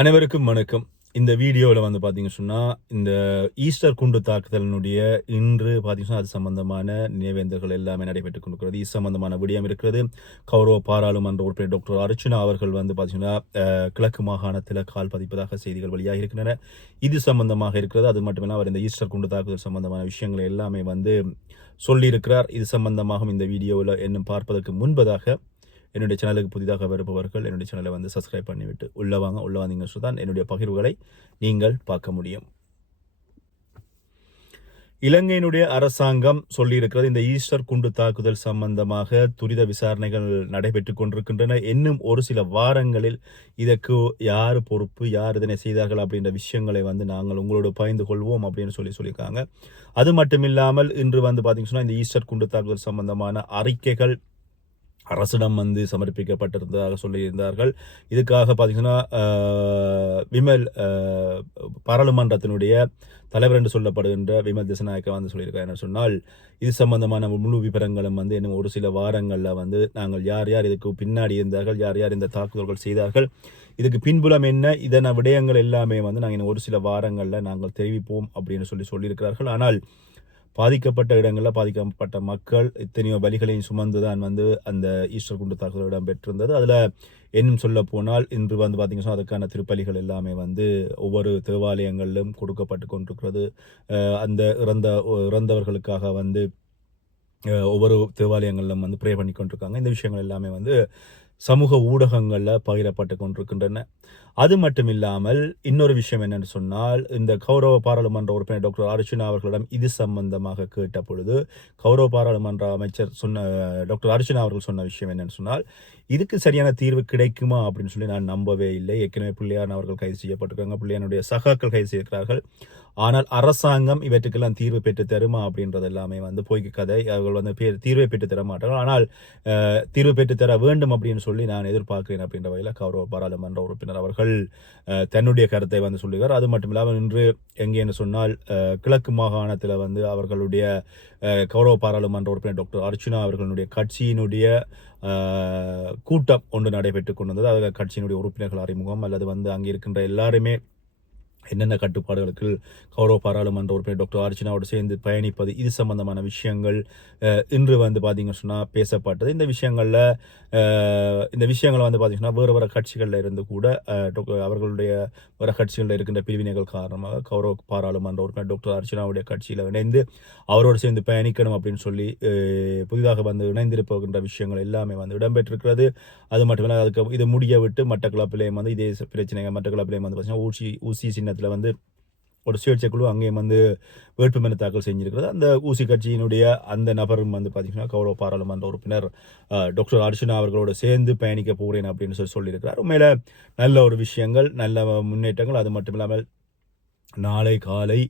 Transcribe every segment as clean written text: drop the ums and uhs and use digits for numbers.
அனைவருக்கும் வணக்கம். இந்த வீடியோவில் வந்து பார்த்தீங்கன்னு சொன்னால், இந்த ஈஸ்டர் குண்டு தாக்குதலினுடைய இன்று பார்த்தீங்கன்னா அது சம்பந்தமான நினைவேந்தல்கள் எல்லாமே நடைபெற்றுக் கொண்டிருக்கிறது. இது சம்பந்தமான விடயம் இருக்கிறது. கௌரவ பாராளுமன்ற உறுப்பினர் டாக்டர் அர்ச்சுனா அவர்கள் வந்து பார்த்தீங்கன்னா கிழக்கு மாகாணத்தில் கால் பதிப்பதாக செய்திகள் வெளியாக இருக்கின்றன. இது சம்பந்தமாக இருக்கிறது. அது மட்டுமில்லாமல் அவர் இந்த ஈஸ்டர் குண்டு தாக்குதல் சம்பந்தமான விஷயங்களை எல்லாமே வந்து சொல்லியிருக்கிறார். இது சம்பந்தமாக இந்த வீடியோவில் இன்னும் பார்ப்பதற்கு முன்பதாக என்னுடைய சேனலுக்கு புதிதாக வருபவர்கள் என்னுடைய சேனலை வந்து சப்ஸ்கிரைப் பண்ணிவிட்டு உள்ள வந்தீங்க தான் என்னுடைய பகிர்வுகளை நீங்கள் பார்க்க முடியும். இலங்கையினுடைய அரசாங்கம் சொல்லியிருக்கிறது, இந்த ஈஸ்டர் குண்டு தாக்குதல் சம்பந்தமாக துரித விசாரணைகள் நடைபெற்றுக் கொண்டிருக்கின்றன. இன்னும் ஒரு சில வாரங்களில் இதற்கு யார் பொறுப்பு, யார் இதனை செய்தார்கள் அப்படின்ற விஷயங்களை வந்து நாங்கள் உங்களோட பகிர்ந்து கொள்வோம் அப்படின்னு சொல்லியிருக்காங்க. அது மட்டும் இல்லாமல் இன்று வந்து பார்த்தீங்கன்னா இந்த ஈஸ்டர் குண்டு தாக்குதல் சம்பந்தமான அறிக்கைகள் அரசிடம் வந்து சமர்ப்பிக்கப்பட்டிருந்ததாக சொல்லியிருந்தார்கள். இதுக்காக பார்த்தீங்கன்னா விமல் பாராளுமன்றத்தினுடைய தலைவர் என்று சொல்லப்படுகின்ற விமல் திசநாயக்கா வந்து சொல்லியிருக்காரு. என்ன சொன்னால், இது சம்பந்தமான முழு விவரங்களும் வந்து இன்னும் ஒரு சில வாரங்களில் வந்து நாங்கள் யார் யார் இதுக்கு பின்னாடி இருந்தார்கள், யார் யார் இந்த தாக்குதல்கள் செய்தார்கள், இதுக்கு பின்புலம் என்ன, இதன விடயங்கள் எல்லாமே வந்து நாங்கள் இன்னும் ஒரு சில வாரங்களில் நாங்கள் தெரிவிப்போம் அப்படின்னு சொல்லியிருக்கிறார்கள். ஆனால் பாதிக்கப்பட்ட இடங்களில் பாதிக்கப்பட்ட மக்கள் இத்தனையோ வழிகளையும் சுமந்து தான் வந்து அந்த ஈஸ்டர் குண்டு தாக்குதல் இடம்பெற்றிருந்தது. அதில் இன்னும் சொல்ல போனால் இன்று வந்து பார்த்திங்கன்னா அதுக்கான திருப்பலிகள் எல்லாமே வந்து ஒவ்வொரு தேவாலயங்களிலும் கொடுக்கப்பட்டு கொண்டிருக்கிறது. அந்த இறந்தவர்களுக்காக வந்து ஒவ்வொரு தேவாலயங்களிலும் வந்து ப்ரே பண்ணி கொண்டிருக்காங்க. இந்த விஷயங்கள் எல்லாமே வந்து சமூக ஊடகங்களில் பகிரப்பட்டு கொண்டிருக்கின்றன. அது மட்டும் இல்லாமல் இன்னொரு விஷயம் என்னென்னு சொன்னால், இந்த கௌரவ பாராளுமன்ற உறுப்பினர் டாக்டர் அர்ச்சுனா அவர்களிடம் இது சம்பந்தமாக கேட்ட பொழுது கௌரவ பாராளுமன்ற அமைச்சர் டாக்டர் அர்ச்சுனா அவர்கள் சொன்ன விஷயம் என்னென்னு சொன்னால், இதுக்கு சரியான தீர்வு கிடைக்குமா அப்படின்னு சொல்லி நான் நம்பவே இல்லை. ஏற்கனவே பிள்ளையான் அவர்கள் கைது செய்யப்பட்டிருக்காங்க, பிள்ளையானுடைய சகாக்கள் கைது செய்திருக்கிறார்கள். ஆனால் அரசாங்கம் இவற்றுக்கெல்லாம் தீர்வு பெற்று தருமா அப்படின்றது எல்லாமே வந்து பொய்க்கு கதை. அவர்கள் வந்து தீர்வை பெற்று தர மாட்டார்கள். ஆனால் தீர்வு பெற்று தர வேண்டும் அப்படின்னு சொல்லி நான் எதிர்பார்க்கிறேன் அப்படின்ற வகையில் கௌரவ பாராளுமன்ற உறுப்பினர் அவர்கள் தன்னுடைய கருத்தை வந்து சொல்லுகிறார். அது மட்டும் இல்லாமல் இன்று எங்கேன்னு சொன்னால் கிழக்கு மாகாணத்தில் வந்து அவர்களுடைய கௌரவ பாராளுமன்ற உறுப்பினர் டாக்டர் அர்ச்சுனா அவர்களுடைய கட்சியினுடைய கூட்டம் ஒன்று நடைபெற்றுக் கொண்டிருந்தது. அது கட்சியினுடைய உறுப்பினர்கள் அறிமுகம் அல்லது வந்து அங்கே இருக்கின்ற எல்லாருமே என்னென்ன கட்டுப்பாடுகளுக்கு கௌரவ பாராளுமன்ற உறுப்பினர் டாக்டர் அர்ச்சனாவோடு சேர்ந்து பயணிப்பது, இது சம்பந்தமான விஷயங்கள் இன்று வந்து பார்த்தீங்கன்னு சொன்னால் பேசப்பட்டது. இந்த விஷயங்களை வந்து பார்த்தீங்கன்னா வேறு கட்சிகளில் இருந்து கூட அவர்களுடைய வேறு கட்சிகளில் இருக்கின்ற பிரிவினைகள் காரணமாக கௌரவ பாராளுமன்ற உறுப்பினர் டாக்டர் அர்ச்சனாவுடைய கட்சியில் இணைந்து அவரோடு சேர்ந்து பயணிக்கணும் அப்படின்னு சொல்லி புதிதாக வந்து இணைந்திருப்போகின்ற விஷயங்கள் எல்லாமே வந்து இடம்பெற்றிருக்கிறது. அது மட்டுமில்லை, அதுக்கு இது முடிய விட்டு மட்டக்களப்பிலேயும் வந்து இதே பிரச்சனைகள் மட்டக்களப்பிலேயும் வந்து பார்த்தீங்கன்னா ஊசி சின்ன வந்து ஒரு சுயேட்சை குழு அங்கேயும் வந்து வேட்புமனு தாக்கல் செஞ்சிருக்கிறது. அந்த ஊசி கட்சியினுடைய அந்த நபரும் வந்து பார்த்தீங்கன்னா கௌரவ பாராளுமன்ற உறுப்பினர் டாக்டர் அர்ச்சுனா அவர்களோடு சேர்ந்து பயணிக்க போகிறேன் அப்படின்னு சொல்லியிருக்கிறார். உண்மையில நல்ல ஒரு விஷயங்கள், நல்ல முன்னேற்றங்கள். அது மட்டும் இல்லாமல் நாளை காலை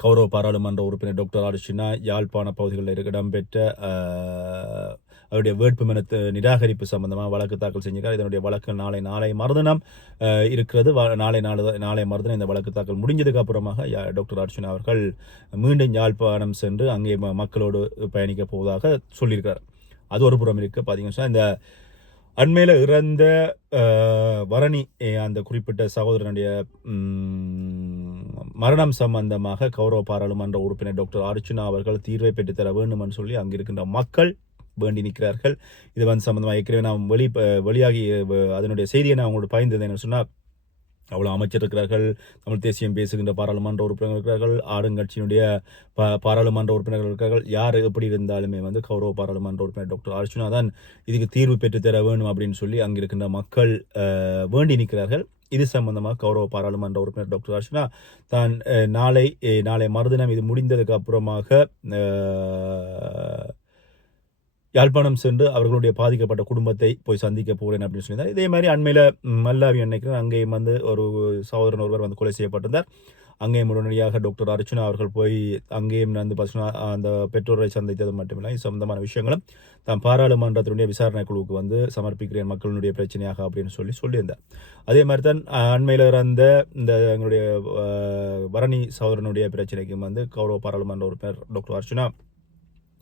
கௌரவ பாராளுமன்ற உறுப்பினர் டாக்டர் அர்ச்சுனா யாழ்ப்பாண பகுதிகளில் இடம்பெற்ற அவருடைய வேட்புமனு நிராகரிப்பு சம்பந்தமாக வழக்கு தாக்கல் செஞ்சிருக்கார். இதனுடைய வழக்கு நாளை மறுதினம் இருக்கிறது. நாளை மறுதினம் இந்த வழக்கு தாக்கல் முடிஞ்சதுக்கு அப்புறமாக டாக்டர் அர்ச்சுனா அவர்கள் மீண்டும் யாழ்ப்பாணம் சென்று அங்கே மக்களோடு பயணிக்க போவதாக சொல்லியிருக்கிறார். அது ஒரு புறம் இருக்கு. பார்த்தீங்கன்னா இந்த அண்மையில் இறந்த வரணி அந்த குறிப்பிட்ட சகோதரனுடைய மரணம் சம்பந்தமாக கௌரவ பாராளுமன்ற உறுப்பினர் டாக்டர் அர்ச்சுனா அவர்கள் தீர்வை பெற்றுத்தர வேண்டும் என்று சொல்லி அங்கிருக்கின்ற மக்கள் வேண்டி நிற்கிறார்கள். இது வந்து சம்பந்தமாக ஏற்கனவே நான் வெளியாகி அதனுடைய செய்தியை நான் அவங்களோட பகிர்ந்தது என்ன சொன்னால், அவ்வளோ அமைச்சர் இருக்கிறார்கள், தமிழ் தேசியம் பேசுகின்ற பாராளுமன்ற உறுப்பினர்கள் இருக்கிறார்கள், ஆளுங்கட்சியினுடைய பாராளுமன்ற உறுப்பினர்கள் இருக்கிறார்கள். யார் எப்படி இருந்தாலுமே வந்து கௌரவ பாராளுமன்ற உறுப்பினர் டாக்டர் அர்ச்சுனா தான் இதுக்கு தீர்வு பெற்றுத்தர வேண்டும் அப்படின்னு சொல்லி அங்கிருக்கின்ற மக்கள் வேண்டி நிற்கிறார்கள். இது சம்பந்தமாக கௌரவ பாராளுமன்ற உறுப்பினர் டாக்டர் அர்ச்சுனா தான் நாளை மறுதினம் இது முடிந்ததுக்கு அப்புறமாக யாழ்ப்பாணம் சென்று அவர்களுடைய பாதிக்கப்பட்ட குடும்பத்தை போய் சந்திக்க போகிறேன் அப்படின்னு சொல்லியிருந்தார். இதே மாதிரி அண்மையில் மல்லாவி நினைக்கிறேன், அங்கேயும் வந்து ஒரு சகோதரன் ஒருவர் வந்து கொலை செய்யப்பட்டிருந்தார். அங்கேயும் உடனடியாக டாக்டர் அர்ச்சுனா அவர்கள் போய் அங்கேயும் வந்து பார்த்தீங்கன்னா அந்த பெற்றோரை சந்தித்தது மட்டுமில்லை, இது சம்பந்தமான விஷயங்களும் தான் பாராளுமன்றத்தினுடைய விசாரணை குழுவுக்கு வந்து சமர்ப்பிக்கிறேன் மக்களுடைய பிரச்சனையாக அப்படின்னு சொல்லியிருந்தார். அதே மாதிரி தான் அண்மையில் இறந்த இந்த எங்களுடைய வரணி சகோதரனுடைய பிரச்சனைக்கும் வந்து கௌரவ பாராளுமன்ற உறுப்பினர் டாக்டர் அர்ச்சுனா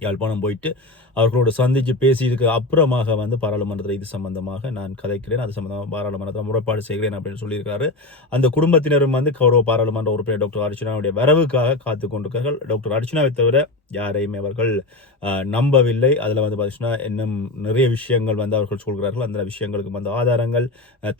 யாழ்ப்பாணம் போயிட்டு அவர்களோடு சந்தித்து பேசியதுக்கு அப்புறமாக வந்து பாராளுமன்றத்தில் இது சம்பந்தமாக நான் கதைக்கிறேன், அது சம்பந்தமாக பாராளுமன்றத்தில் முறைப்பாடு செய்கிறேன் அப்படின்னு சொல்லியிருக்காரு. அந்த குடும்பத்தினரும் வந்து கௌரவ பாராளுமன்ற உறுப்பினர் டாக்டர் அர்ச்சுனாவுடைய வரவுக்காக காத்து கொண்டிருக்கிறார்கள். டாக்டர் அர்ச்சுனாவை தவிர யாரையுமே அவர்கள் நம்பவில்லை. அதில் வந்து பார்த்தீங்கன்னா இன்னும் நிறைய விஷயங்கள் வந்து அவர்கள் சொல்கிறார்கள். அந்த விஷயங்களுக்கு வந்து ஆதாரங்கள்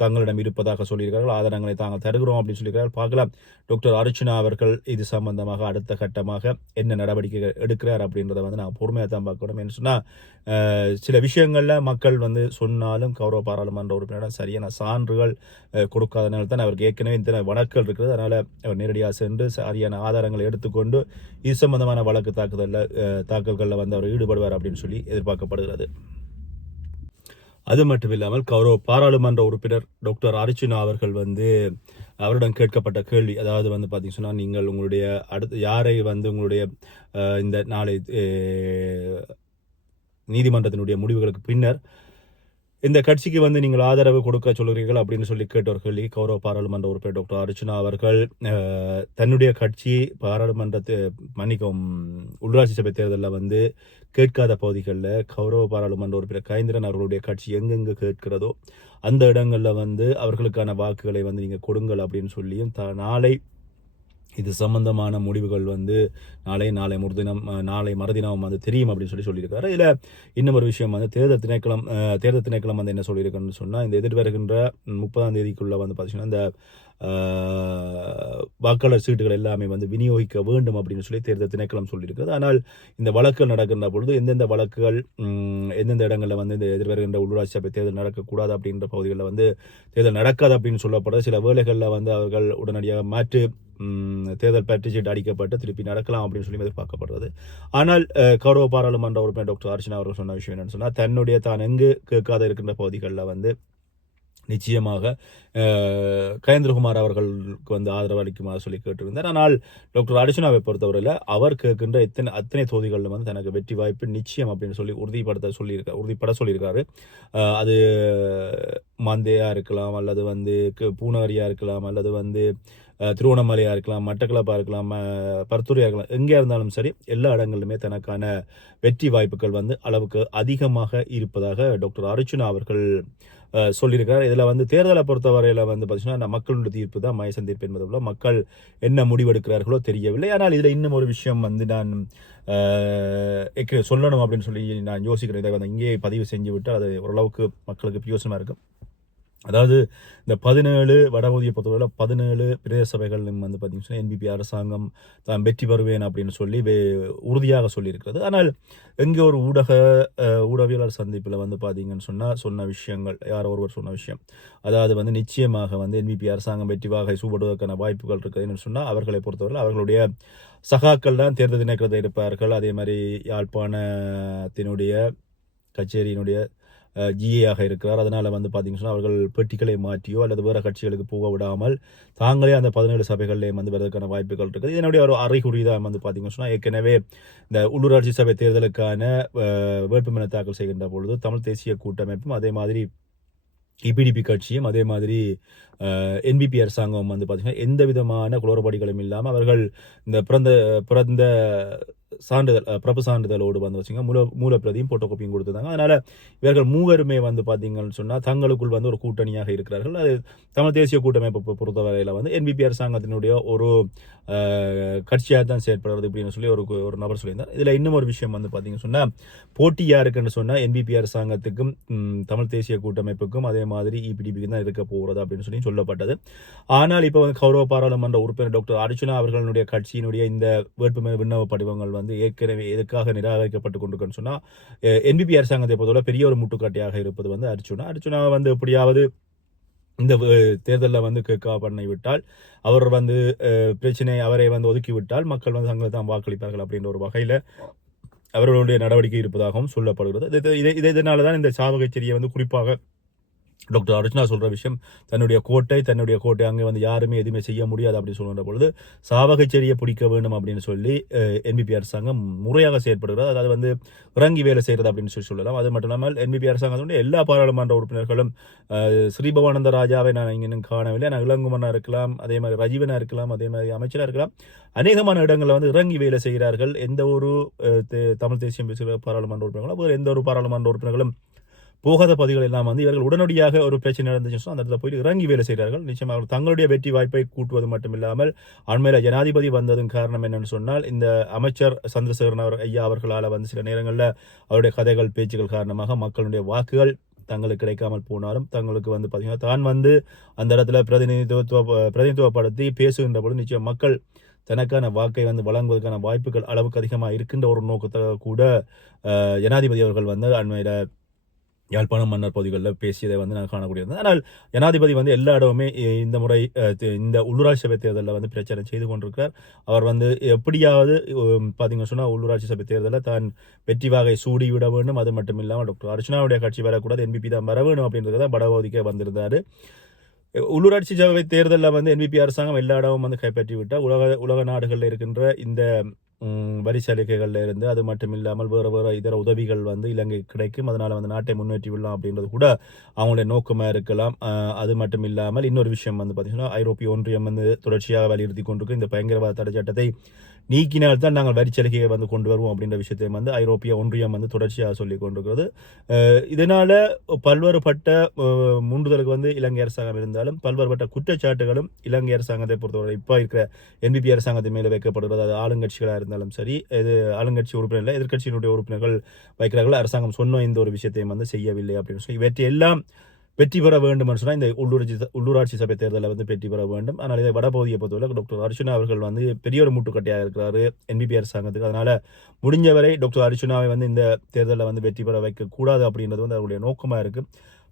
தங்களிடம் இருப்பதாக சொல்லியிருக்கிறார்கள். ஆதாரங்களை தாங்கள் தருகிறோம் அப்படின்னு சொல்லியிருக்கிறார்கள். பார்க்கலாம் டாக்டர் அர்ச்சுனா அவர்கள் இது சம்பந்தமாக அடுத்த கட்டமாக என்ன நடவடிக்கைகள் எடுக்கிறார் அப்படின்றத வந்து நான் பொறுமையாக தான் பார்க்கணும். என்ன சொன்னால் சில விஷயங்களில் மக்கள் வந்து சொன்னாலும் கௌரவ பாராளுமன்ற உறுப்பினரிடம் சரியான சான்றுகள் கொடுக்காதனால தான் அவருக்கு ஏற்கனவே இந்த வழக்குகள் இருக்கிறது. அதனால் அவர் நேரடியாக சென்று சரியான ஆதாரங்களை எடுத்துக்கொண்டு இது சம்பந்தமான வழக்கு தாக்கல்களில் வந்து அவர் ஈடுபடுவார் அப்படின்னு சொல்லி எதிர்பார்க்கப்படுகிறது. அது மட்டும் இல்லாமல் கௌரவ பாராளுமன்ற உறுப்பினர் டாக்டர் அர்ச்சுனா அவர்கள் வந்து அவரிடம் கேட்கப்பட்ட கேள்வி, அதாவது வந்து பார்த்தீங்கன்னா சொன்னால் நீங்கள் உங்களுடைய அடுத்து யாரை வந்து உங்களுடைய இந்த நாளை நீதிமன்றத்தினுடைய முடிவுகளுக்கு பின்னர் இந்த கட்சிக்கு வந்து நீங்கள் ஆதரவு கொடுக்க சொல்கிறீர்கள் அப்படின்னு சொல்லி கேட்ட ஒரு கேள்வி கௌரவ பாராளுமன்ற உறுப்பினர் டாக்டர் அர்ச்சுனா அவர்கள் தன்னுடைய கட்சி பாராளுமன்றத்தை மன்னிக்கவும் உள்ளாட்சி சபை தேர்தலில் வந்து கேட்காத பகுதிகளில் கௌரவ பாராளுமன்ற உறுப்பினர் கயந்திரன் அவர்களுடைய கட்சி எங்கெங்கு கேட்கிறதோ அந்த இடங்களில் வந்து அவர்களுக்கான வாக்குகளை வந்து நீங்கள் கொடுங்கள் அப்படின்னு சொல்லியும் நாளை இது சம்பந்தமான முடிவுகள் வந்து நாளை மறுதினம் வந்து தெரியும் அப்படின்னு சொல்லியிருக்காரு. இதில் இன்னும் ஒரு விஷயம் வந்து தேர்தல் திணைக்களம் வந்து என்ன சொல்லியிருக்குன்னு சொன்னால் இந்த எதிர்வருகின்ற 30ஆம் தேதிக்குள்ளே வந்து பார்த்தீங்கன்னா இந்த வாக்காளர் சீட்டுகள் எல்லாமே வந்து விநியோகிக்க வேண்டும் அப்படின்னு சொல்லி தேர்தல் திணைக்களம் சொல்லியிருக்கிறது. ஆனால் இந்த வழக்குகள் நடக்கின்ற பொழுது எந்தெந்த வழக்குகள் எந்தெந்த இடங்களில் வந்து இந்த எதிர்வருகின்ற உள்ளாட்சி சபை தேர்தல் நடக்கக்கூடாது அப்படின்ற பகுதிகளில் வந்து தேர்தல் நடக்காது அப்படின்னு சொல்லப்படுறது. சில வேளைகளில் வந்து அவர்கள் உடனடியாக மாற்று தேர்தல் பற்றிச்சீட்டு அடிக்கப்பட்டு திருப்பி நடக்கலாம் அப்படின்னு சொல்லி எதிர்பார்க்கப்படுறது. ஆனால் கௌரவ பாராளுமன்ற உறுப்பினர் டாக்டர் அர்ச்சுனா அவர்கள் சொன்ன விஷயம் என்னன்னு சொன்னால் தான் எங்கு கேட்காத இருக்கின்ற பகுதிகளில் வந்து நிச்சயமாக கயேந்திரகுமார் அவர்களுக்கு வந்து ஆதரவு அளிக்குமாறு சொல்லி கேட்டிருந்தார். ஆனால் டாக்டர் அர்ச்சுனாவை பொறுத்தவரையில் அவர் கேட்கின்ற அத்தனை தொகுதிகளில் வந்து தனக்கு வெற்றி வாய்ப்பு நிச்சயம் அப்படின்னு சொல்லி உறுதிப்பட சொல்லியிருக்காரு. அது மாந்தையாக இருக்கலாம், அல்லது வந்து பூனகரியாக இருக்கலாம், அல்லது வந்து திருவண்ணாமலையாக இருக்கலாம், மட்டக்களப்பாக இருக்கலாம், பருத்தூரியாக இருக்கலாம், எங்கே இருந்தாலும் சரி எல்லா இடங்களிலுமே தனக்கான வெற்றி வாய்ப்புகள் வந்து அளவுக்கு அதிகமாக இருப்பதாக டாக்டர் அர்ச்சுனா அவர்கள் சொல்லியிருக்கார். இதில் வந்து தேர்தலை பொறுத்தவரையில் வந்து பார்த்தீங்கன்னா மக்களுடைய தீர்ப்பு தான் மயசன் தீர்ப்பு என்பது போல மக்கள் என்ன முடிவெடுக்கிறார்களோ தெரியவில்லை. ஆனால் இதில் இன்னும் ஒரு விஷயம் வந்து நான் சொல்லணும் அப்படின்னு சொல்லி நான் யோசிக்கிறேன். இதை வந்து இங்கே பதிவு செஞ்சு விட்டு அது ஓரளவுக்கு மக்களுக்கு பிரயோசனமாக இருக்கும். அதாவது இந்த 17 வடபகுதியை பொறுத்தவரையில் 17 பிரதேச சபைகளும் வந்து பார்த்தீங்கன்னா என்பிபி அரசாங்கம் தான் வெற்றி பெறுவேன் அப்படின்னு சொல்லி உறுதியாக சொல்லியிருக்கிறது. ஆனால் எங்கே ஒரு ஊடகவியலாளர் சந்திப்பில் வந்து பார்த்தீங்கன்னு சொன்ன விஷயங்கள் ஒருவர் சொன்ன விஷயம், அதாவது வந்து நிச்சயமாக வந்து என்பிபி அரசாங்கம் வெற்றிவாகை சூடுவதற்கான வாய்ப்புகள் இருக்குதுன்னு சொன்னால் அவர்களை பொறுத்தவரையில் அவர்களுடைய சகாக்கள் தான் தேர்தல் திணைக்களத்தை இருப்பார்கள். அதே மாதிரி யாழ்ப்பாணத்தினுடைய கச்சேரியினுடைய ஜிஏயாக இருக்கிறார். அதனால் வந்து பார்த்தீங்கன்னா அவர்கள் பெட்டிகளை மாற்றியோ அல்லது வேறு கட்சிகளுக்கு போக விடாமல் தாங்களே அந்த 17 சபைகளிலேயும் வந்து வருவதற்கான வாய்ப்புகள் இருக்குது. இதனுடைய ஒரு அறிகுறி தான் வந்து பார்த்தீங்கன்னு சொன்னால் ஏற்கனவே இந்த உள்ளூராட்சி சபை தேர்தலுக்கான வேட்புமனு தாக்கல் செய்கின்ற பொழுது தமிழ் தேசிய கூட்டமைப்பும் அதே மாதிரி இபிடிபி கட்சியும் அதே மாதிரி என்பிபி அரசாங்கம் வந்து பார்த்தீங்கன்னா எந்த விதமான குளறுபடிகளும் இல்லாமல் அவர்கள் இந்த பிறந்த சான்றிதழ் பிறப்பு சான்றிதழோடு வந்து வச்சுங்க மூலப்பிரதியும் போட்டோகாப்பியும் கொடுத்துருந்தாங்க. அதனால் இவர்கள் மூவருமே வந்து பார்த்தீங்கன்னு சொன்னால் தங்களுக்குள் வந்து ஒரு கூட்டணியாக இருக்கிறார்கள். அது தமிழ் தேசிய கூட்டமைப்பை பொறுத்தவரையில் வந்து என்பிபி அரசாங்கத்தினுடைய ஒரு கட்சியாக தான் செயற்படுறது அப்படின்னு சொல்லி ஒரு நபர் சொல்லியிருந்தார். இதில் இன்னும் ஒரு விஷயம் வந்து பார்த்தீங்கன்னு சொன்னால் போட்டி யாருக்குன்னு சொன்னால் என்பிபி அரசாங்கத்துக்கும் தமிழ் தேசிய கூட்டமைப்புக்கும் அதே மாதிரி இபிடிபிக்கு தான் இருக்க போகிறது அப்படின்னு சொல்லி சொல்லப்பட்டது. ஆனால் இப்போ வந்து கௌரவ பாராளுமன்ற உறுப்பினர் டாக்டர் அர்ச்சுனா அவர்களுடைய கட்சியினுடைய இந்த வேட்புமனு விண்ணப்ப படிவங்கள் வந்து ஏற்கனவே எதுக்காக நிராகரிக்கப்பட்டு கொண்டிருக்குன்னு சொன்னால் என்பிபி அரசாங்கத்தை பொறுத்தவரை பெரிய ஒரு முட்டுக்காட்டியாக இருப்பது வந்து அர்ச்சுனா வந்து எப்படியாவது இந்த தேர்தலில் வந்து கேட்க பண்ணி விட்டால் அவர் வந்து அவரை வந்து ஒதுக்கி விட்டால் மக்கள் வந்து தங்களை தான் வாக்களிப்பார்கள் அப்படின்ற ஒரு வகையில் அவர்களுடைய நடவடிக்கை இருப்பதாகவும் சொல்லப்படுகிறது. இதனால தான் இந்த சாவகச்சேரியை வந்து குறிப்பாக டாக்டர் அர்ச்சனா சொல்கிற விஷயம் தன்னுடைய கோட்டை அங்கே வந்து யாருமே எதுவுமே செய்ய முடியாது அப்படின்னு சொல்கிற பொழுது சாவகச்சேரியை பிடிக்க வேண்டும் அப்படின்னு சொல்லி என்பிபி அரசாங்கம் முறையாக செயற்படுகிறது. அதாவது வந்து இறங்கி வேலை செய்கிறது அப்படின்னு சொல்லலாம். அது மட்டும் இல்லாமல் என்பிபி அரசாங்கத்தினுடைய எல்லா பாராளுமன்ற உறுப்பினர்களும் ஸ்ரீபவானந்த ராஜாவை நான் இங்கே இன்னும் காணவில்லை. நான் இளங்குமனா இருக்கலாம், அதே மாதிரி ரஜீவனா இருக்கலாம், அதே மாதிரி அமைச்சராக இருக்கலாம், அநேகமான இடங்களில் வந்து இறங்கி வேலை செய்கிறார்கள். எந்த ஒரு தமிழ் தேசியம் பேசுகிற பாராளுமன்ற உறுப்பினர்களும் வேறு எந்த ஒரு பாராளுமன்ற உறுப்பினர்களும் போகாத பகுதிகள் எல்லாம் வந்து இவர்கள் உடனடியாக ஒரு பிரச்சனை நடந்துச்சுன்னா அந்த இடத்துல போயிட்டு இறங்கி வேலை செய்கிறார்கள். நிச்சயமாக தங்களுடைய வெற்றி வாய்ப்பை கூட்டுவது மட்டும் இல்லாமல் அண்மையில ஜனாதிபதி வந்ததன் காரணம் என்னன்னு சொன்னால் இந்த அமைச்சர் சந்திரசேகரன் ஐயா அவர்களால் வந்து சில நேரங்களில் அவருடைய கதைகள் பேச்சுகள் காரணமாக மக்களுடைய வாக்குகள் தங்களுக்கு கிடைக்காமல் போனாலும் தங்களுக்கு வந்து பார்த்தீங்கன்னா தான் வந்து அந்த இடத்துல பிரதிநிதித்துவப்படுத்தி பேசுகின்ற பொழுது நிச்சயம் மக்கள் தனக்கான வாக்கை வந்து வழங்குவதற்கான வாய்ப்புகள் அளவுக்கு அதிகமாக இருக்கின்ற ஒரு நோக்கத்தை கூட ஜனாதிபதி அவர்கள் வந்து அண்மையில் யாழ்ப்பாணம் மன்னர் பகுதிகளில் பேசியதை வந்து நான் காணக்கூடியது. ஆனால் ஜனாதிபதி வந்து எல்லா இடமுமே இந்த முறை இந்த உள்ளூராட்சி சபை தேர்தலில் வந்து பிரச்சாரம் செய்து கொண்டிருக்கிறார். அவர் வந்து எப்படியாவது பார்த்தீங்கன்னு சொன்னால் உள்ளூராட்சி சபை தேர்தலில் தான் வெற்றி வாகை சூடிவிட வேண்டும். அது மட்டும் இல்லாமல் டாக்டர் அர்ச்சனாவுடைய கட்சி வரக்கூடாது, என்பிபி தான் வர வேணும் அப்படின்றத வடபகுதிக்கே வந்திருந்தார். உள்ளூராட்சி சபை தேர்தலில் வந்து என்பிபி அரசாங்கம் எல்லா இடமும் வந்து கைப்பற்றி விட்டால் உலக நாடுகளில் இருக்கின்ற இந்த வரி சலுகைகள்ல இருந்து அது மட்டும் இல்லாமல் வேறு இதர உதவிகள் வந்து இலங்கை கிடைக்கும். அதனால வந்து நாட்டை முன்னேற்றி விடலாம் அப்படின்றது கூட அவங்களுடைய நோக்கமாக இருக்கலாம். அது மட்டும் இல்லாமல் இன்னொரு விஷயம் வந்து பார்த்தீங்கன்னா ஐரோப்பிய ஒன்றியம் வந்து தொடர்ச்சியாக வலியுறுத்தி கொண்டிருக்கு இந்த பயங்கரவாத தடை சட்டத்தை நீக்கினால்தான் நாங்கள் வரிச்சலுகையை வந்து கொண்டு வருவோம் அப்படின்ற விஷயத்தை வந்து ஐரோப்பிய ஒன்றியம் வந்து தொடர்ச்சியாக சொல்லி கொண்டிருக்கிறது. இதனால பல்வேறுபட்ட மூன்றுதலுக்கு வந்து இலங்கை அரசாங்கம் இருந்தாலும் பல்வேறுபட்ட குற்றச்சாட்டுகளும் இலங்கை அரசாங்கத்தை பொறுத்தவரை இப்போ இருக்கிற என்பிபி அரசாங்கத்தின் மேலே வைக்கப்படுகிறது. அது ஆளுங்கட்சிகளாக இருந்தாலும் சரி, இது ஆளுங்கட்சி உறுப்பினர்கள் எதிர்கட்சியினுடைய உறுப்பினர்கள் வைக்கிறார்கள். அரசாங்கம் சொன்ன இந்த ஒரு விஷயத்தையும் வந்து செய்யவில்லை அப்படின்னு சொல்லி இவற்றை எல்லாம் வெற்றி பெற வேண்டும் என்று சொன்னால் இந்த உள்ளூராட்சி சபை தேர்தலில் வந்து வெற்றி பெற வேண்டும். ஆனால் இதை வடபகுதியை பொறுத்தவரை டாக்டர் அர்ச்சனா அவர்கள் வந்து பெரிய ஒரு மூட்டுக்கட்டையாக இருக்கிறாரு என்பிபி அரசாங்கத்துக்கு. அதனால முடிஞ்சவரை டாக்டர் அர்ச்சனாவை வந்து இந்த தேர்தலில் வந்து வெற்றி பெற வைக்கக்கூடாது அப்படின்றது வந்து அவருடைய நோக்கமாக இருக்குது.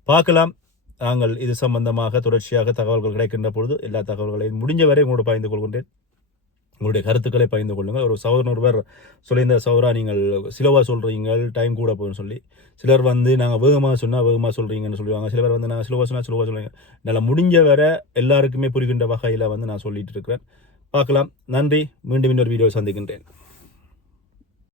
பார்க்கலாம். நாங்கள் இது சம்பந்தமாக தொடர்ச்சியாக தகவல்கள் கிடைக்கின்ற பொழுது எல்லா தகவல்களையும் முடிஞ்சவரை உங்களோட பகிர்ந்து கொள்கின்றேன். உங்களுடைய கருத்துக்களை பகிர்ந்து கொள்ளுங்கள். ஒரு சகோதரன் ஒருவர் சொல்லியிருந்த சகோதரா நீங்கள் சிலவாக சொல்கிறீங்க, டைம் கூட போகுன்னு சொல்லி. சிலர் வந்து நாங்கள் வேகமாக சொன்னால் வேகமாக சொல்கிறீங்கன்னு சொல்லுவாங்க. சிலர் வந்து நாங்கள் சிலவாக சொன்னால் சிலவாக சொல்லுவீங்க. என்னால் முடிஞ்ச வர எல்லாருக்குமே புரிகின்ற வகையில் வந்து நான் சொல்லிட்டு இருக்கிறேன். பார்க்கலாம். நன்றி. மீண்டும் இன்னொரு வீடியோ சந்திக்கின்றேன்.